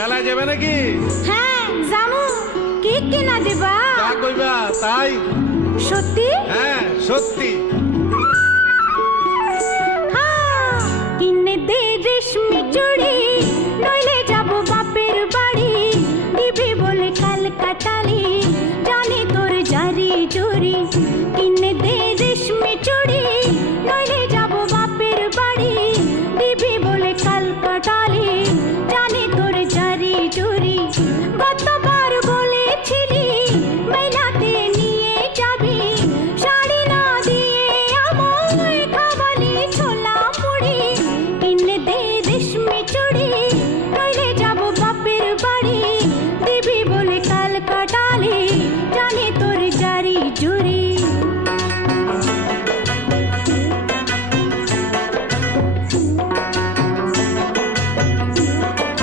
মেলায় যাবে নাকি? হ্যাঁ জামু। কি কিনা দিবা? তা কইবা তাই? সত্যি? হ্যাঁ সত্যি। হ্যাঁ, কিনে দে রেশমি চুড়ি, নইলে যাব বাপের বাড়ি। দিবি বলে কাল কাটালি, জানি তোর জারি জুরি। কিনে